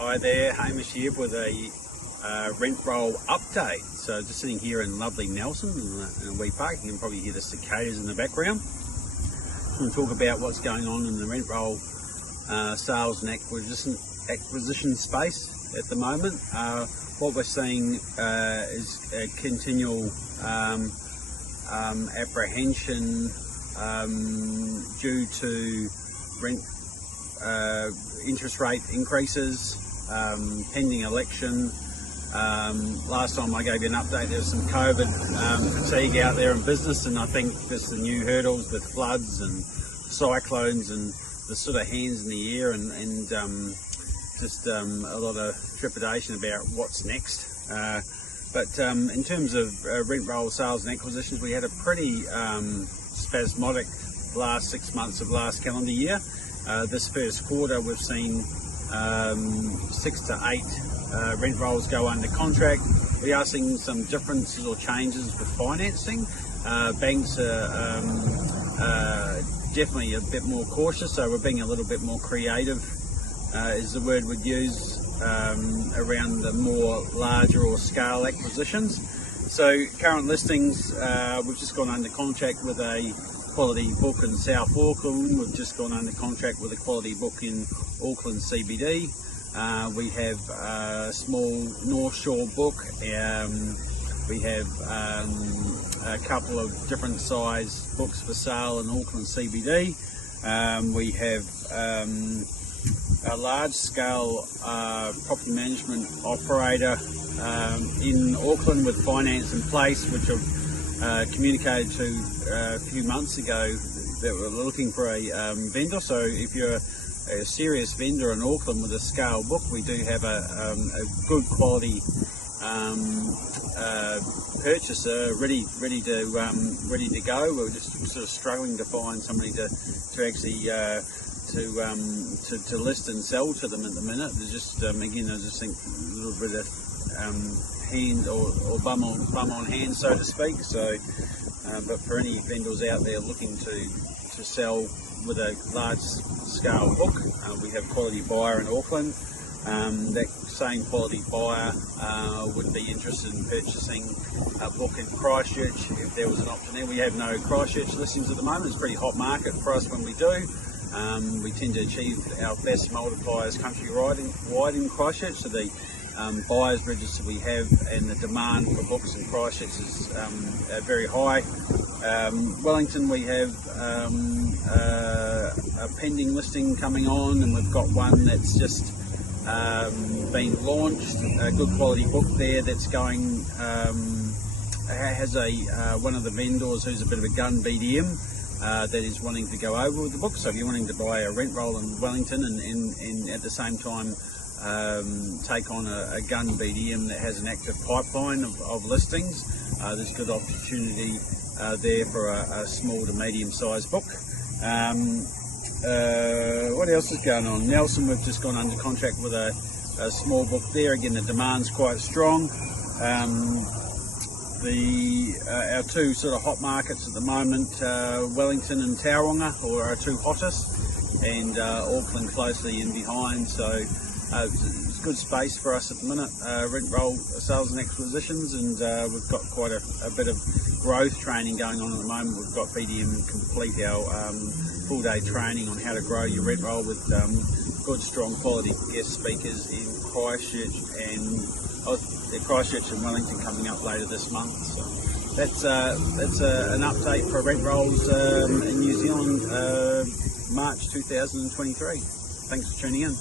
Hi there, Hamish here with a rent roll update. So just sitting here in lovely Nelson in a wee park. You can probably hear the cicadas in the background. I'm going to talk about what's going on in the rent roll sales and acquisition space at the moment. What we're seeing is a continual apprehension due to rent interest rate increases, pending election. Last time I gave you an update, there was some COVID fatigue out there in business, and I think there's the new hurdles with floods and cyclones and the sort of hands in the air and just a lot of trepidation about what's next. But in terms of rent roll sales and acquisitions, we had a pretty spasmodic last 6 months of last calendar year. This first quarter we've seen 6 to 8 rent rolls go under contract. We are seeing some differences or changes with financing. Banks are definitely a bit more cautious, so we're being a little bit more creative, is the word we'd use, around the more larger or scale acquisitions. So current listings, we've just gone under contract with a quality book in South Auckland. We've just gone under contract with a quality book in Auckland CBD. We have a small North Shore book. We have a couple of different size books for sale in Auckland CBD. We have a large scale property management operator in Auckland with finance in place, which I've communicated to a few months ago that we're looking for a vendor. So if you're a serious vendor in Auckland with a scale book, we do have a good quality purchaser ready to go. We're just sort of struggling to find somebody to actually to list and sell to them at the minute. There's just again, I just think a little bit of hand or bum on hand, so to speak. So but for any vendors out there looking to sell with a large scale book, we have quality buyer in Auckland. That same quality buyer would be interested in purchasing a book in Christchurch if there was an option there. We have no Christchurch listings at the moment. It's a pretty hot market for us when we do. We tend to achieve our best multipliers countrywide in Christchurch, so the buyers register we have and the demand for books in Christchurch is very high. Wellington, we have a pending listing coming on, and we've got one that's just been launched, a good quality book there that's going, has one of the vendors who's a bit of a gun BDM that is wanting to go over with the book. So if you're wanting to buy a rent roll in Wellington and at the same time take on a gun BDM that has an active pipeline of listings, there's good opportunity there for a small to medium sized book. What else is going on? Nelson, we've just gone under contract with a small book there. Again, the demand's quite strong. Our two sort of hot markets at the moment, Wellington and Tauranga, are our two hottest, and Auckland closely in behind. So it's good space for us at the minute, rent roll sales and acquisitions, and we've got quite a bit of growth training going on at the moment. We've got BDM Complete, our full day training on how to grow your rent roll with good, strong quality guest speakers in Christchurch and Wellington coming up later this month. So that's an update for rent rolls in New Zealand, March 2023. Thanks for tuning in.